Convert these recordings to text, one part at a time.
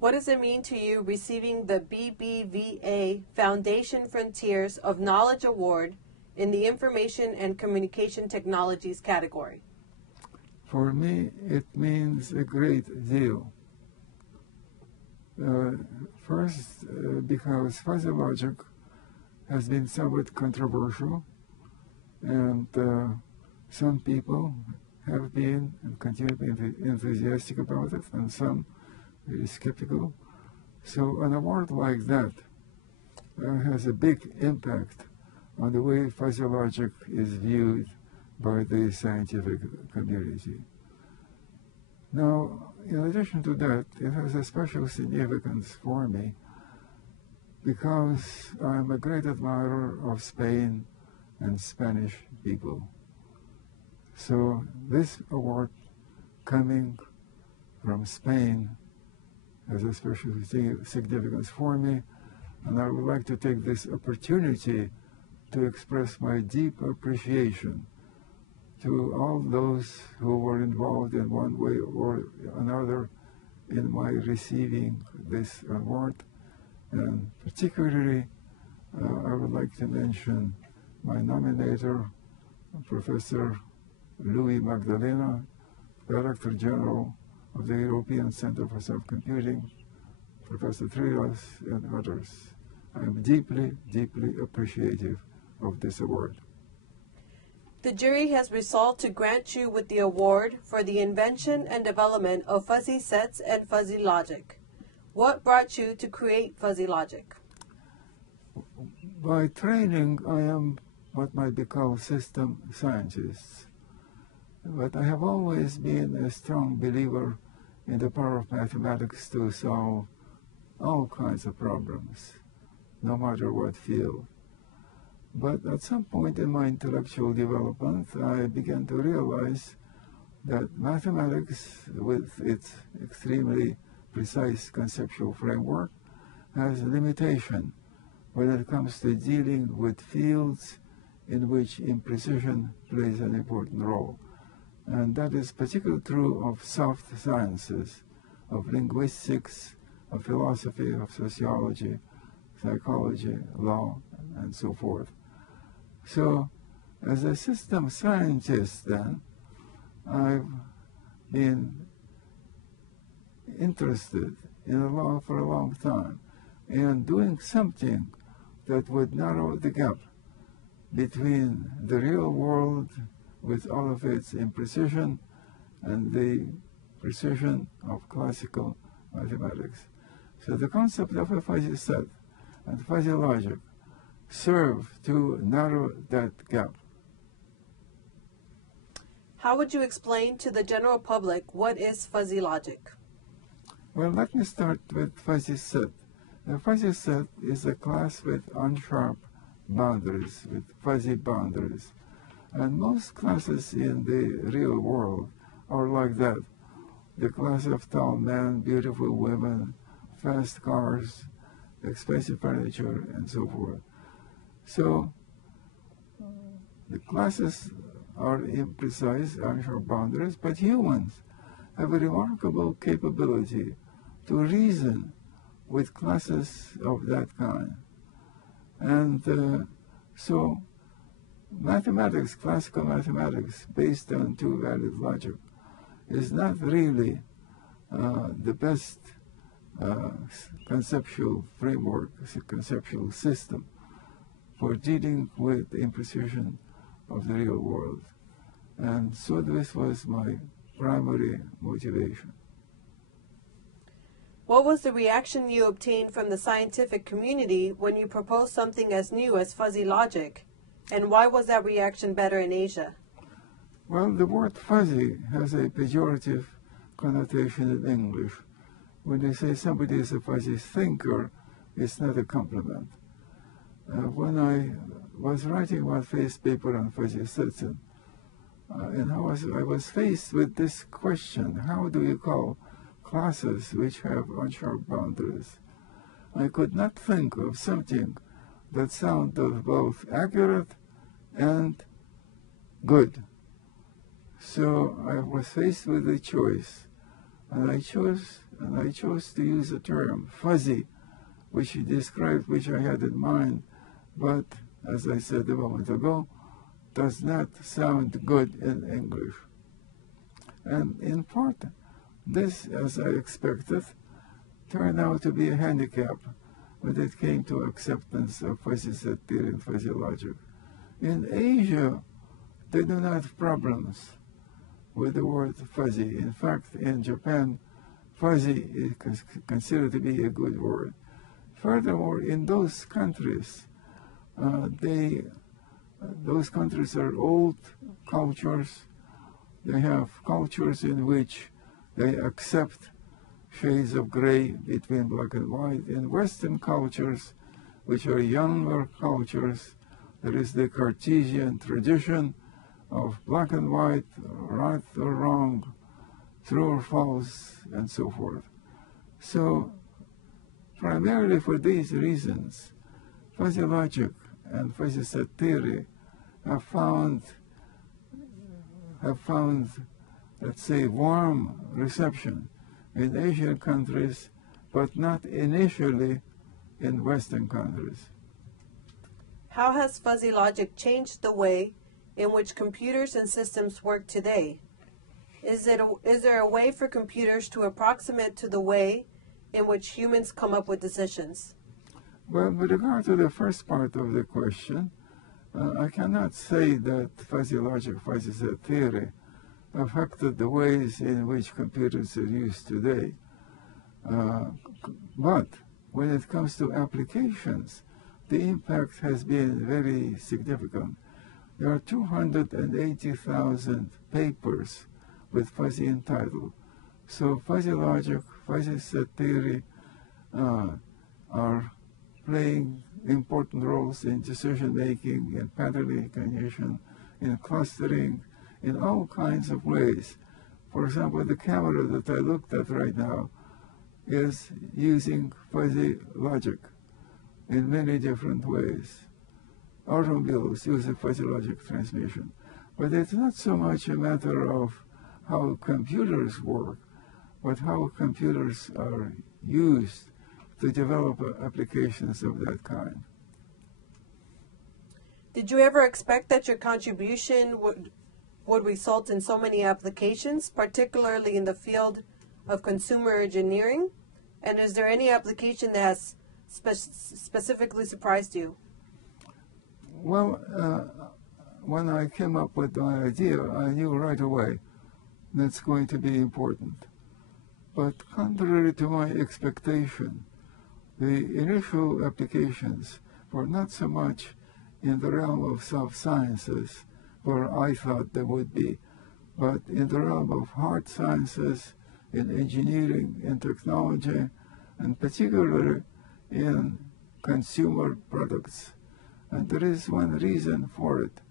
What does it mean to you receiving the BBVA Foundation Frontiers of Knowledge Award in the Information and Communication Technologies category? For me, it means a great deal. First, because fuzzy logic has been somewhat controversial, and some people have been and continue to be enthusiastic about it, and some very skeptical. So an award like that has a big impact on the way fuzzy logic is viewed by the scientific community. Now, in addition to that, it has a special significance for me because I'm a great admirer of Spain and Spanish people. So this award coming from Spain has a special significance for me, and I would like to take this opportunity to express my deep appreciation to all those who were involved in one way or another in my receiving this award. And particularly, I would like to mention my nominator, Professor Louis Magdalena, Director General of the European Center for Self-Computing, Professor Trias, and others. I am deeply, deeply appreciative of this award. The jury has resolved to grant you with the award for the invention and development of fuzzy sets and fuzzy logic. What brought you to create fuzzy logic? By training, I am what might be called system scientist. But I have always been a strong believer in the power of mathematics to solve all kinds of problems, no matter what field. But at some point in my intellectual development, I began to realize that mathematics, with its extremely precise conceptual framework, has limitation when it comes to dealing with fields in which imprecision plays an important role. And that is particularly true of soft sciences, of linguistics, of philosophy, of sociology, psychology, law, and so forth. So, as a system scientist then, I've been interested in the law for a long time and doing something that would narrow the gap between the real world with all of its imprecision and the precision of classical mathematics. So the concept of a fuzzy set and fuzzy logic serve to narrow that gap. How would you explain to the general public what is fuzzy logic? Well, let me start with fuzzy set. A fuzzy set is a class with unsharp boundaries, with fuzzy boundaries. And most classes in the real world are like that. The class of tall men, beautiful women, fast cars, expensive furniture, and so forth. So the classes are imprecise, unsharp boundaries, but humans have a remarkable capability to reason with classes of that kind. And so mathematics, classical mathematics, based on two-valued logic, is not really the best conceptual framework, conceptual system for dealing with the imprecision of the real world. And so this was my primary motivation. What was the reaction you obtained from the scientific community when you proposed something as new as fuzzy logic? And why was that reaction better in Asia? Well, the word fuzzy has a pejorative connotation in English. When they say somebody is a fuzzy thinker, it's not a compliment. When I was writing my face paper on fuzzy sets, and I was faced with this question: how do you call classes which have unsharp boundaries? I could not think of something that sounded both accurate and good. So I was faced with a choice, and I chose and I chose to use the term fuzzy, which described which I had in mind, but as I said a moment ago, does not sound good in English. And in part, this, as I expected, turned out to be a handicap when it came to acceptance of fuzzy set theory and fuzzy logic. In Asia, they do not have problems with the word fuzzy. In fact, in Japan, fuzzy is considered to be a good word. Furthermore, in those countries, those countries are old cultures. They have cultures in which they accept shades of gray between black and white. In Western cultures, which are younger cultures, there is the Cartesian tradition of black and white, right or wrong, true or false, and so forth. So, primarily for these reasons, fuzzy logic and fuzzy set theory have found, let's say, warm reception in Asian countries, but not initially in Western countries. How has fuzzy logic changed the way in which computers and systems work today? Is there a way for computers to approximate to the way in which humans come up with decisions? Well, with regard to the first part of the question, I cannot say that fuzzy logic, fuzzy set theory affected the ways in which computers are used today. But when it comes to applications, the impact has been very significant. There are 280,000 papers with fuzzy in title. So fuzzy logic, fuzzy set theory are playing important roles in decision making, in pattern recognition, in clustering, in all kinds of ways. For example, the camera that I looked at right now is using fuzzy logic in many different ways. Automobiles use a fuzzy logic transmission. But it's not so much a matter of how computers work, but how computers are used to develop applications of that kind. Did you ever expect that your contribution would result in so many applications, particularly in the field of consumer engineering? And is there any application that has specifically surprised you? Well, when I came up with my idea, I knew right away that's going to be important. But contrary to my expectation, the initial applications were not so much in the realm of soft sciences, where I thought they would be, but in the realm of hard sciences, in engineering, in technology, and particularly in consumer products. And there is one reason for it.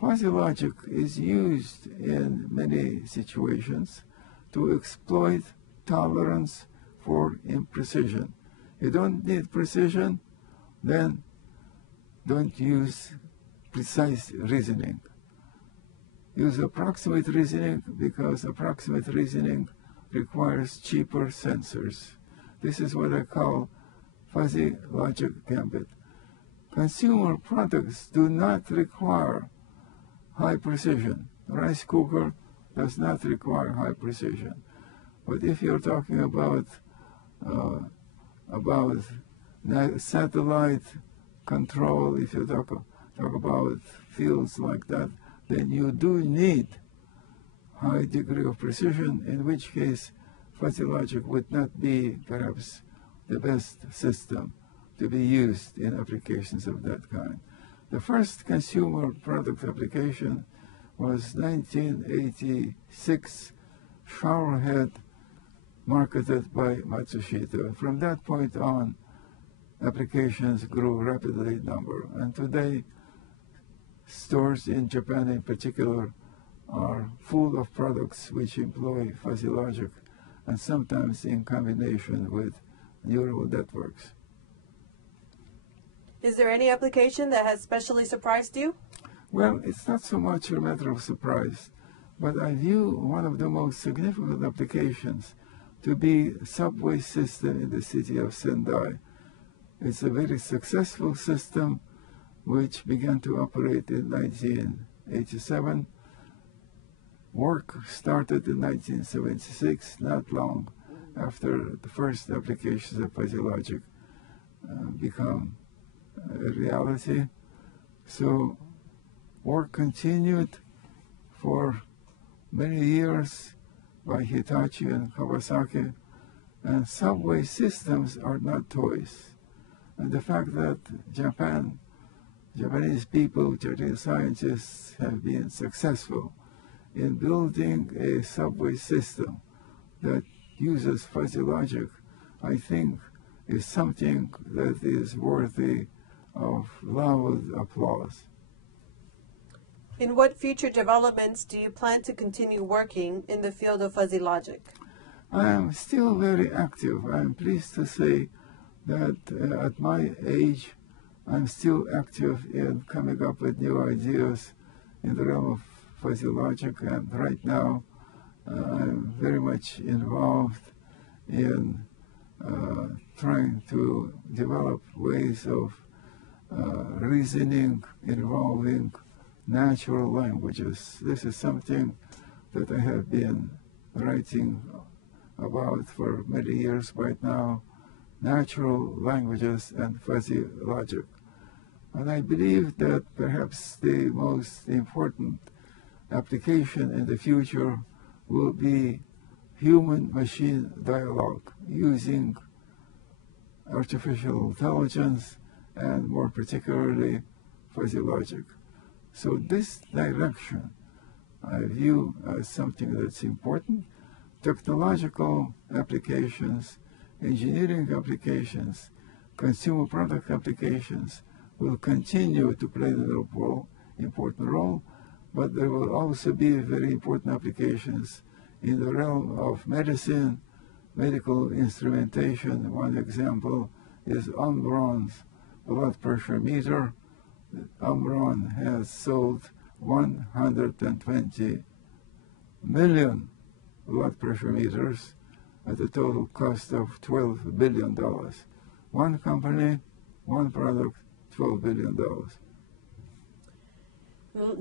Fuzzy logic is used in many situations to exploit tolerance for imprecision. You don't need precision, then don't use precise reasoning. Use approximate reasoning because approximate reasoning requires cheaper sensors. This is what I call fuzzy logic gambit. Consumer products do not require high precision. Rice cooker does not require high precision. But if you're talking about satellite control, if you talk about fields like that, then you do need high degree of precision, in which case fuzzy logic would not be perhaps the best system to be used in applications of that kind. The first consumer product application was 1986 showerhead marketed by Matsushita. From that point on, applications grew rapidly in number. And today, stores in Japan in particular are full of products which employ fuzzy logic, and sometimes in combination with neural networks. Is there any application that has especially surprised you? Well, it's not so much a matter of surprise, but I view one of the most significant applications to be a subway system in the city of Sendai. It's a very successful system which began to operate in 1987. Work started in 1976, not long after the first applications of fuzzy logic become a reality. So work continued for many years by Hitachi and Kawasaki, and subway systems are not toys. And the fact that Japanese people, Japanese scientists have been successful in building a subway system that uses fuzzy logic, I think is something that is worthy of loud applause. In what future developments do you plan to continue working in the field of fuzzy logic? I am still very active. I am pleased to say that at my age, I'm still active in coming up with new ideas in the realm of fuzzy logic, and right now I'm very much involved in trying to develop ways of reasoning involving natural languages. This is something that I have been writing about for many years right now, natural languages and fuzzy logic. And I believe that perhaps the most important application in the future will be human-machine dialogue using artificial intelligence and more particularly fuzzy logic. So this direction I view as something that's important. Technological applications, engineering applications, consumer product applications will continue to play an important role, but there will also be very important applications in the realm of medicine, medical instrumentation. One example is Omron's blood pressure meter. Omron has sold 120 million blood pressure meters at a total cost of $12 billion. One company, one product, $12 billion.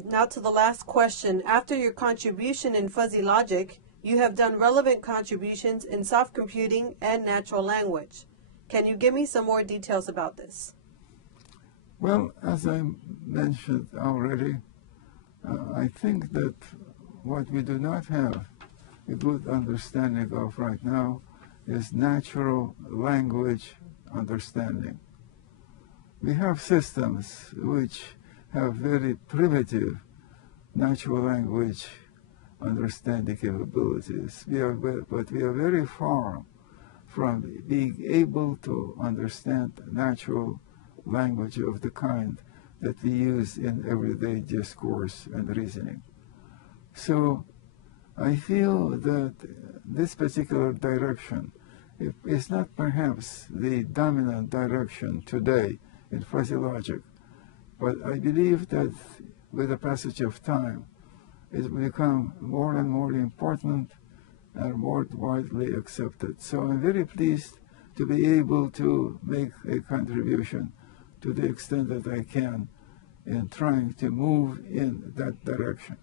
Now to the last question. After your contribution in fuzzy logic, you have done relevant contributions in soft computing and natural language. Can you give me some more details about this? Well, as I mentioned already, I think that what we do not have a good understanding of right now is natural language understanding. We have systems which have very primitive natural language understanding capabilities. But we are very far from being able to understand natural language of the kind that we use in everyday discourse and reasoning. So I feel that this particular direction is not perhaps the dominant direction today in fuzzy logic, but I believe that with the passage of time, it will become more and more important and more widely accepted. So I'm very pleased to be able to make a contribution to the extent that I can in trying to move in that direction.